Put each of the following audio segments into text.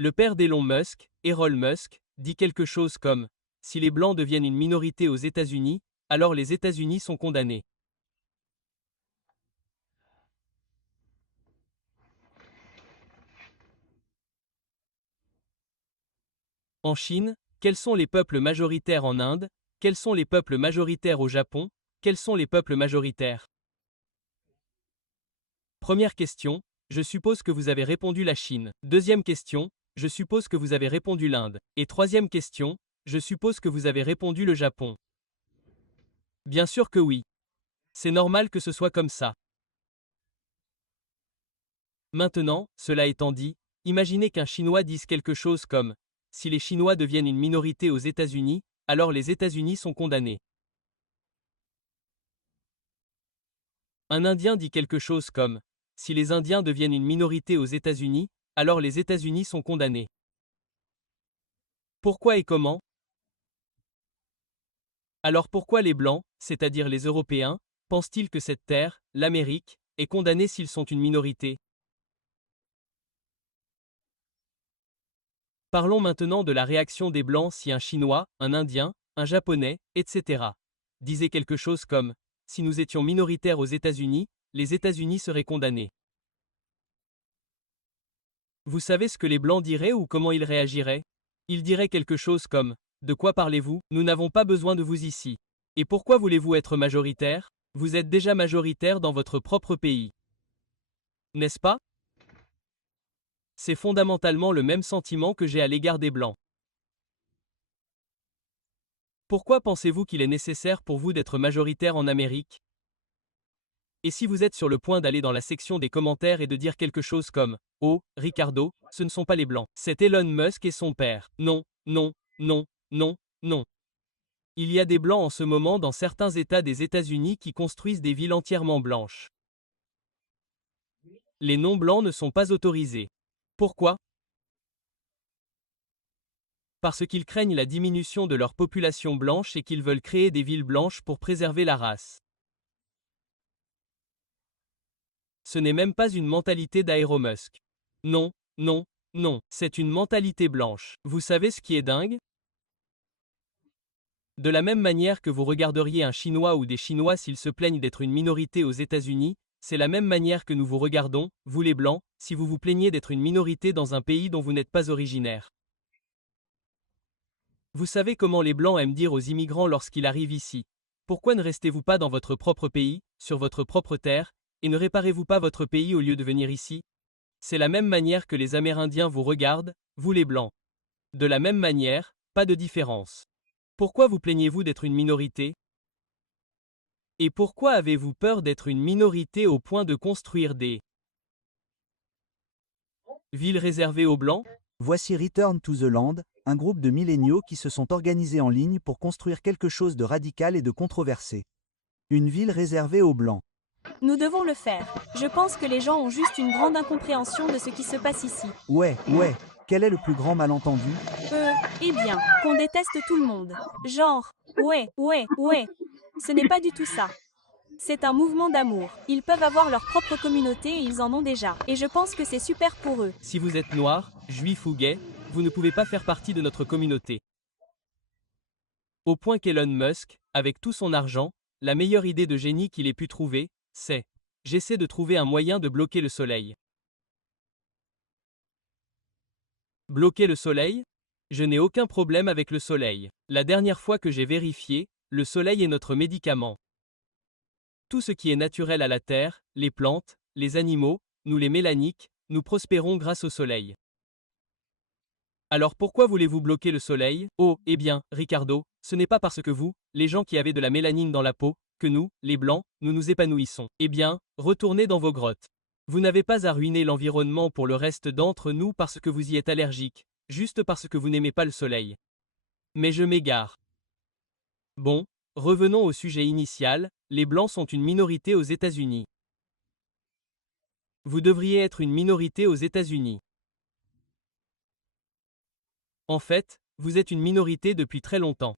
Le père d'Elon Musk, Elon Musk, dit quelque chose comme « Si les Blancs deviennent une minorité aux États-Unis, alors les États-Unis sont condamnés ». En Chine, quels sont les peuples majoritaires en Inde? Quels sont les peuples majoritaires au Japon? Quels sont les peuples majoritaires? Première question, je suppose que vous avez répondu la Chine. Deuxième question, je suppose que vous avez répondu l'Inde. Et troisième question, je suppose que vous avez répondu le Japon. Bien sûr que oui. C'est normal que ce soit comme ça. Maintenant, cela étant dit, imaginez qu'un Chinois dise quelque chose comme « Si les Chinois deviennent une minorité aux États-Unis, alors les États-Unis sont condamnés ». Un Indien dit quelque chose comme « Si les Indiens deviennent une minorité aux États-Unis, alors les États-Unis sont condamnés ». Pourquoi et comment? Alors pourquoi les Blancs, c'est-à-dire les Européens, pensent-ils que cette terre, l'Amérique, est condamnée s'ils sont une minorité? Parlons maintenant de la réaction des Blancs si un Chinois, un Indien, un Japonais, etc. disait quelque chose comme « Si nous étions minoritaires aux États-Unis, les États-Unis seraient condamnés ». Vous savez ce que les Blancs diraient ou comment ils réagiraient? Ils diraient quelque chose comme « De quoi parlez-vous? Nous n'avons pas besoin de vous ici. Et pourquoi voulez-vous être majoritaire? Vous êtes déjà majoritaire dans votre propre pays. N'est-ce pas? C'est fondamentalement le même sentiment que j'ai à l'égard des Blancs. Pourquoi pensez-vous qu'il est nécessaire pour vous d'être majoritaire en Amérique? Et si vous êtes sur le point d'aller dans la section des commentaires et de dire quelque chose comme « Oh, Ricardo, ce ne sont pas les Blancs, c'est Elon Musk et son père. Non, non, non, non, non. Il y a des Blancs en ce moment dans certains États des États-Unis qui construisent des villes entièrement blanches. Les non-blancs ne sont pas autorisés. Pourquoi? Parce qu'ils craignent la diminution de leur population blanche et qu'ils veulent créer des villes blanches pour préserver la race. Ce n'est même pas une mentalité d'Elon Musk. Non, non, non, c'est une mentalité blanche. Vous savez ce qui est dingue? De la même manière que vous regarderiez un Chinois ou des Chinois s'ils se plaignent d'être une minorité aux États-Unis, c'est la même manière que nous vous regardons, vous les Blancs, si vous vous plaignez d'être une minorité dans un pays dont vous n'êtes pas originaire. Vous savez comment les Blancs aiment dire aux immigrants lorsqu'ils arrivent ici. Pourquoi ne restez-vous pas dans votre propre pays, sur votre propre terre, et ne réparez-vous pas votre pays au lieu de venir ici? C'est la même manière que les Amérindiens vous regardent, vous les Blancs. De la même manière, pas de différence. Pourquoi vous plaignez-vous d'être une minorité? Et pourquoi avez-vous peur d'être une minorité au point de construire des villes réservées aux Blancs? Voici Return to the Land, un groupe de milléniaux qui se sont organisés en ligne pour construire quelque chose de radical et de controversé. Une ville réservée aux Blancs. Nous devons le faire. Je pense que les gens ont juste une grande incompréhension de ce qui se passe ici. Ouais, quel est le plus grand malentendu? Eh bien, qu'on déteste tout le monde. Genre, ouais. Ce n'est pas du tout ça. C'est un mouvement d'amour. Ils peuvent avoir leur propre communauté et ils en ont déjà. Et je pense que c'est super pour eux. Si vous êtes noir, juif ou gay, vous ne pouvez pas faire partie de notre communauté. Au point qu'Elon Musk, avec tout son argent, la meilleure idée de génie qu'il ait pu trouver, c'est « J'essaie de trouver un moyen de bloquer le soleil ». Bloquer le soleil? Je n'ai aucun problème avec le soleil. La dernière fois que j'ai vérifié, le soleil est notre médicament. Tout ce qui est naturel à la Terre, les plantes, les animaux, nous les mélaniques, nous prospérons grâce au soleil. Alors pourquoi voulez-vous bloquer le soleil? Oh, eh bien, Ricardo, ce n'est pas parce que vous, les gens qui avez de la mélanine dans la peau, que nous, les Blancs, nous nous épanouissons. Eh bien, retournez dans vos grottes. Vous n'avez pas à ruiner l'environnement pour le reste d'entre nous parce que vous y êtes allergique, juste parce que vous n'aimez pas le soleil. Mais je m'égare. Bon, revenons au sujet initial, les Blancs sont une minorité aux États-Unis. Vous devriez être une minorité aux États-Unis. En fait, vous êtes une minorité depuis très longtemps.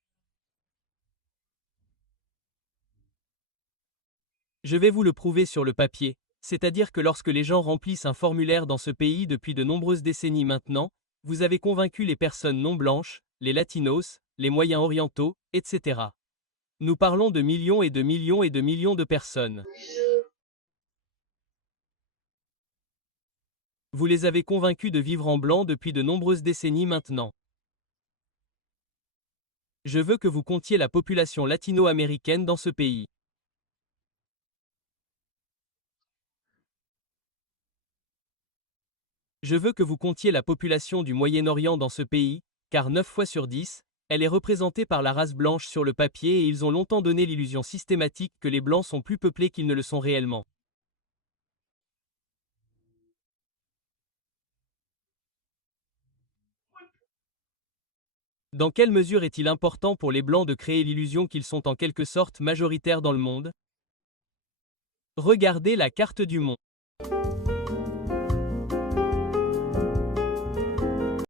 Je vais vous le prouver sur le papier, c'est-à-dire que lorsque les gens remplissent un formulaire dans ce pays depuis de nombreuses décennies maintenant, Vous avez convaincu les personnes non blanches, les latinos, les moyens orientaux, etc. Nous parlons de millions et de millions et de millions de personnes. Vous les avez convaincus de vivre en blanc depuis de nombreuses décennies maintenant. Je veux que vous comptiez la population latino-américaine dans ce pays. Je veux que vous comptiez la population du Moyen-Orient dans ce pays, car 9 fois sur 10, elle est représentée par la race blanche sur le papier et ils ont longtemps donné l'illusion systématique que les blancs sont plus peuplés qu'ils ne le sont réellement. Dans quelle mesure est-il important pour les blancs de créer l'illusion qu'ils sont en quelque sorte majoritaires dans le monde? Regardez la carte du monde.